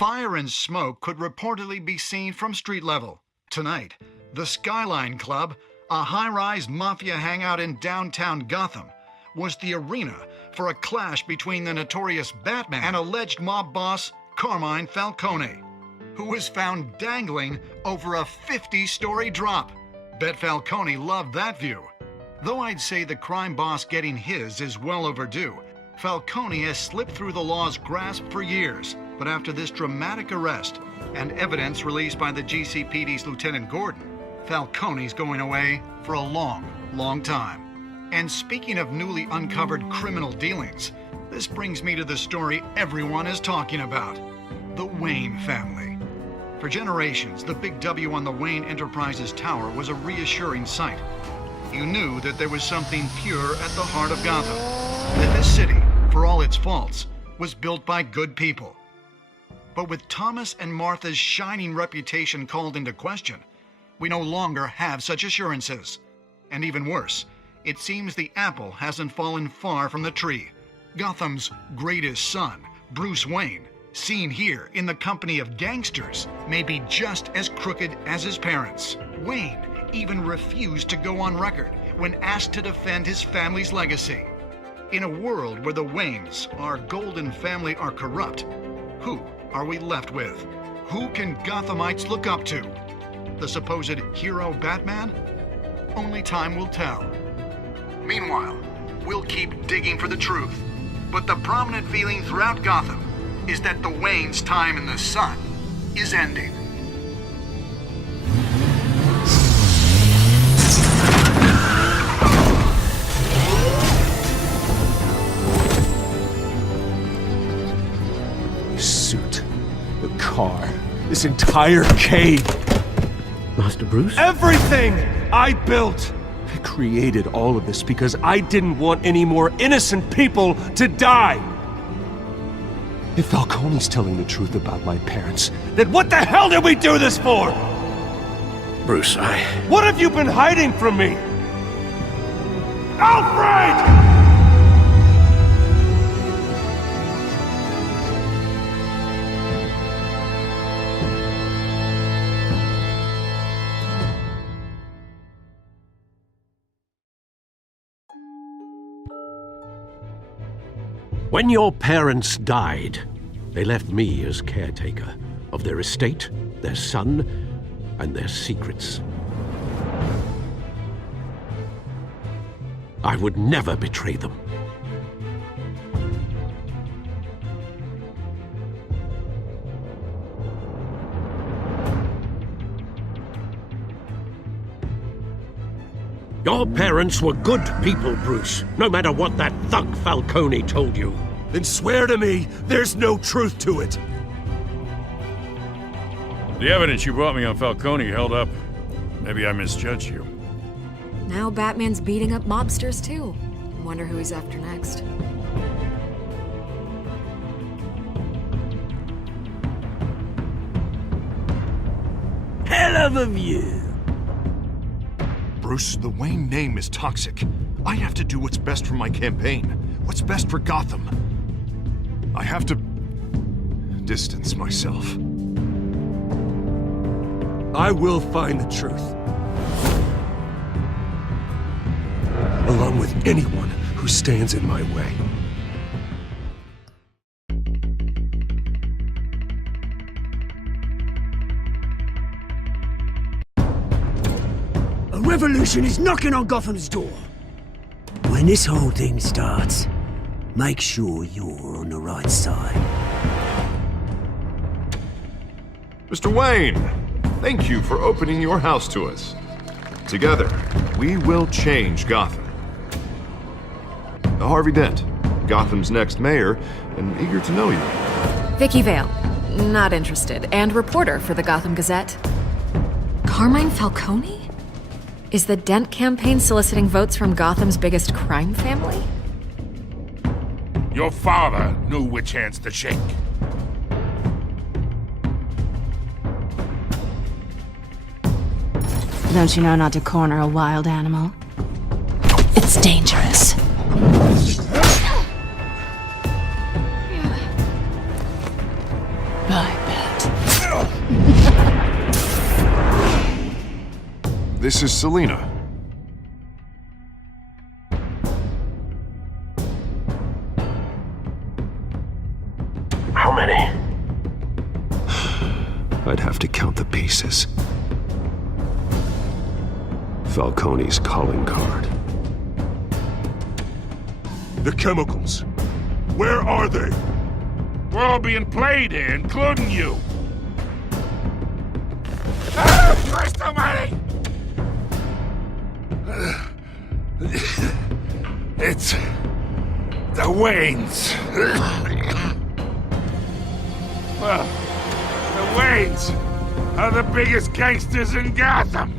Fire and smoke could reportedly be seen from street level. Tonight, the Skyline Club, a high-rise mafia hangout in downtown Gotham, was the arena for a clash between the notorious Batman and alleged mob boss Carmine Falcone, who was found dangling over a 50-story drop. Bet Falcone loved that view. Though I'd say the crime boss getting his is well overdue, Falcone has slipped through the law's grasp for years. But after this dramatic arrest and evidence released by the GCPD's Lieutenant Gordon, Falcone's going away for a long, long time. And speaking of newly uncovered criminal dealings, this brings me to the story everyone is talking about: the Wayne family. For generations, the big W on the Wayne Enterprises Tower was a reassuring sight. You knew that there was something pure at the heart of Gotham, that this city, for all its faults, was built by good people. But with Thomas and Martha's shining reputation called into question, we no longer have such assurances. And even worse, it seems the apple hasn't fallen far from the tree. Gotham's greatest son, Bruce Wayne, seen here in the company of gangsters, may be just as crooked as his parents. Wayne even refused to go on record when asked to defend his family's legacy. In a world where the Waynes, our golden family, are corrupt, who are we left with? Who can Gothamites look up to? The supposed hero Batman? Only time will tell. Meanwhile, we'll keep digging for the truth. But the prominent feeling throughout Gotham is that the Waynes' time in the sun is ending. Suit, the car, this entire cave. Master Bruce? Everything I built! I created all of this because I didn't want any more innocent people to die! If Falcone's telling the truth about my parents, then what the hell did we do this for? Bruce, What have you been hiding from me? Alfred! When your parents died, they left me as caretaker of their estate, their son, and their secrets. I would never betray them. Your parents were good people, Bruce, no matter what that thug Falcone told you. Then swear to me there's no truth to it. The evidence you brought me on Falcone held up. Maybe I misjudged you. Now Batman's beating up mobsters too. Wonder who he's after next. Hell of a view. Bruce, the Wayne name is toxic. I have to do what's best for my campaign. What's best for Gotham. I have to distance myself. I will find the truth. Along with anyone who stands in my way. A revolution is knocking on Gotham's door. When this whole thing starts, make sure you're on the right side. Mr. Wayne, thank you for opening your house to us. Together, we will change Gotham. Harvey Dent, Gotham's next mayor, and eager to know you. Vicky Vale, not interested, and reporter for the Gotham Gazette. Carmine Falcone? Is the Dent campaign soliciting votes from Gotham's biggest crime family? Your father knew which hands to shake. Don't you know not to corner a wild animal? It's dangerous. Bye, Beth. This is Selina. How many? I'd have to count the pieces. Falcone's calling card. The chemicals. Where are they? We're all being played here, including you. Ah, Christ almighty! It's the Waynes. Well, the Waynes are the biggest gangsters in Gotham.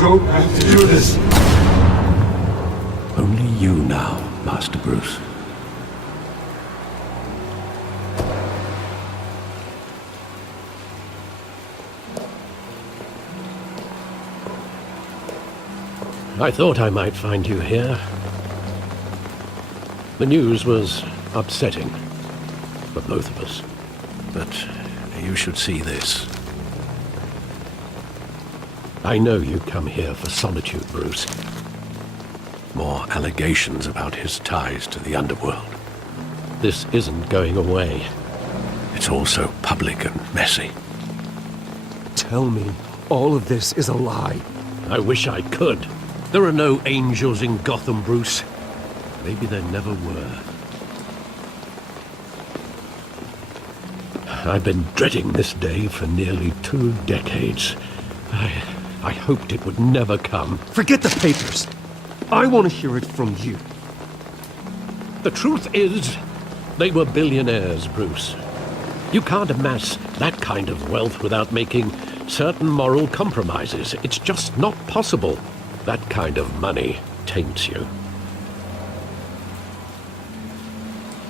Don't have to do this. Only you now, Master Bruce. I thought I might find you here. The news was upsetting for both of us. But you should see this. I know you come here for solitude, Bruce. More allegations about his ties to the underworld. This isn't going away. It's all so public and messy. Tell me all of this is a lie. I wish I could. There are no angels in Gotham, Bruce. Maybe there never were. I've been dreading this day for nearly 2 decades. I hoped it would never come. Forget the papers. I want to hear it from you. The truth is, they were billionaires, Bruce. You can't amass that kind of wealth without making certain moral compromises. It's just not possible. That kind of money taints you.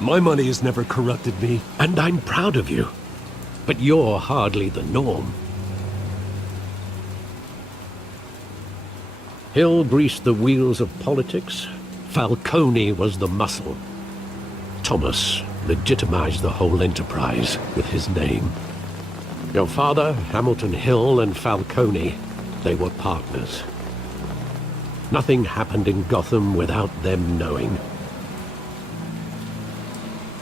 My money has never corrupted me. And I'm proud of you. But you're hardly the norm. Hill greased the wheels of politics. Falcone was the muscle. Thomas legitimized the whole enterprise with his name. Your father, Hamilton Hill, and Falcone, they were partners. Nothing happened in Gotham without them knowing.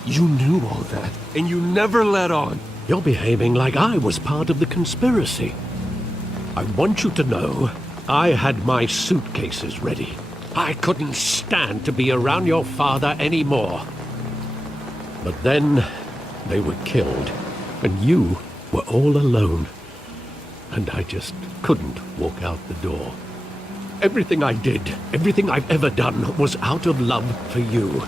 You knew all that, and you never let on. You're behaving like I was part of the conspiracy. I want you to know I had my suitcases ready. I couldn't stand to be around your father anymore. But then they were killed, and you were all alone. And I just couldn't walk out the door. Everything I did, everything I've ever done, was out of love for you.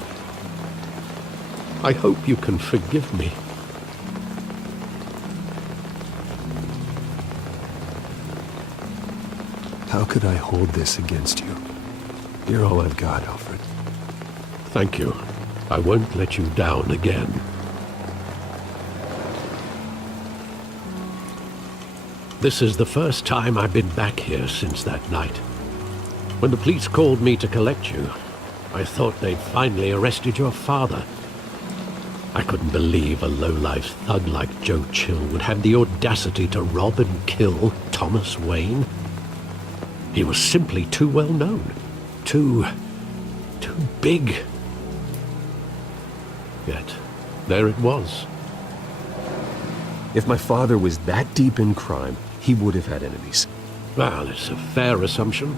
I hope you can forgive me. How could I hold this against you? You're all I've got, Alfred. Thank you. I won't let you down again. This is the first time I've been back here since that night. When the police called me to collect you, I thought they'd finally arrested your father. I couldn't believe a low-life thug like Joe Chill would have the audacity to rob and kill Thomas Wayne. He was simply too well known. Too big. Yet, there it was. If my father was that deep in crime, he would have had enemies. Well, it's a fair assumption.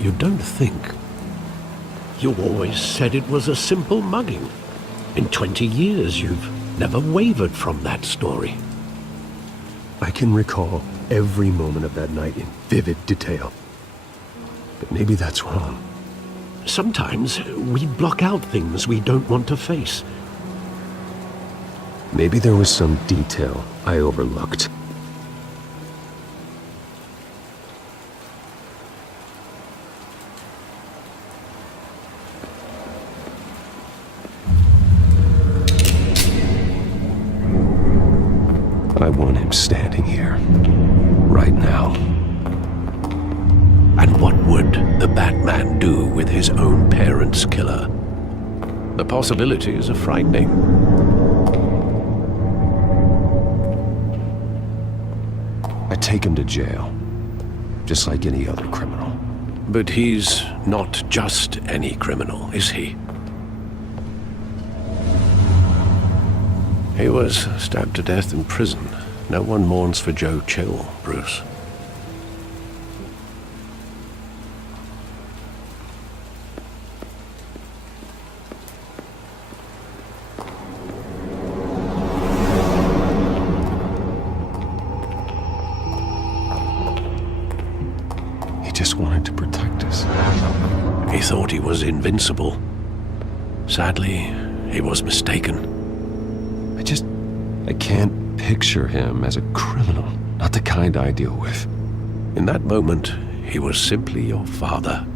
You don't think? You always said it was a simple mugging. In 20 years, you've never wavered from that story. I can recall every moment of that night in vivid detail. But maybe that's wrong. Sometimes we block out things we don't want to face. Maybe there was some detail I overlooked. I want him standing here, right now. And what would the Batman do with his own parents' killer? The possibilities are frightening. I take him to jail, just like any other criminal. But he's not just any criminal, is he? He was stabbed to death in prison. No one mourns for Joe Chill, Bruce. He just wanted to protect us. He thought he was invincible. Sadly, he was mistaken. I can't picture him as a criminal, not the kind I deal with. In that moment, he was simply your father.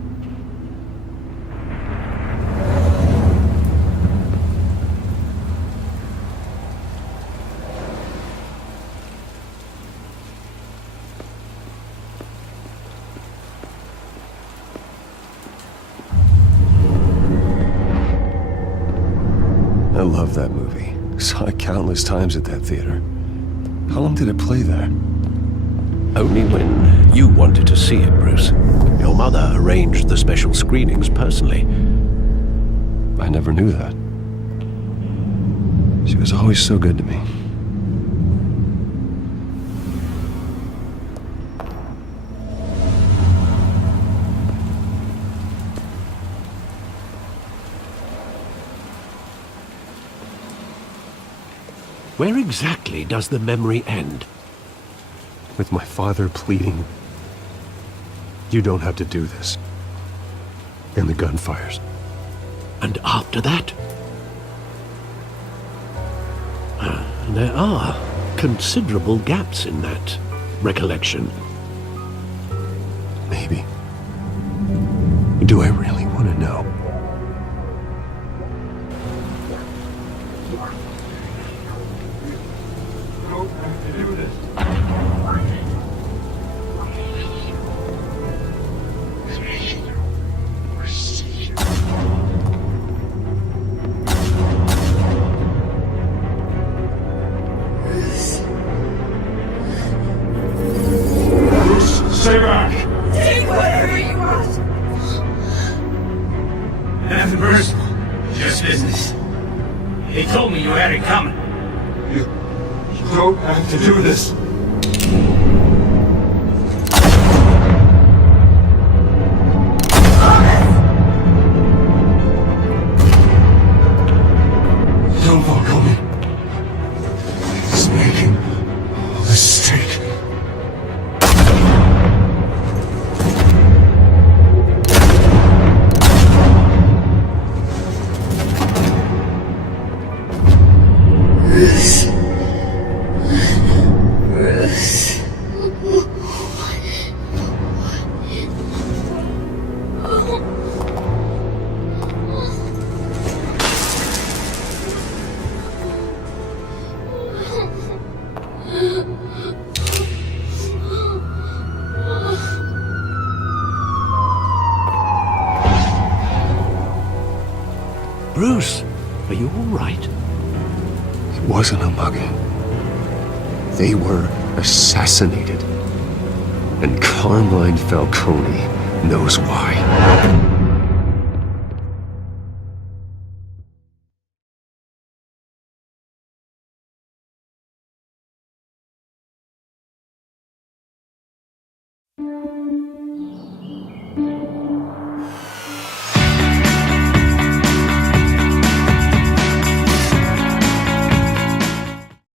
I love that movie. Saw it countless times at that theater. How long did it play there? Only when you wanted to see it, Bruce. Your mother arranged the special screenings personally. I never knew that. She was always so good to me. Where exactly does the memory end? With my father pleading, "You don't have to do this." And the gun fires. And after that? There are considerable gaps in that recollection. Maybe. Do I really want to know? Stay back! Take whatever you want! Nothing personal. Just business. He told me you had it coming. You don't have to do this. Don't follow me. He's making a mistake. Bruce, are you all right? It wasn't a mugging. They were assassinated. And Carmine Falcone knows why.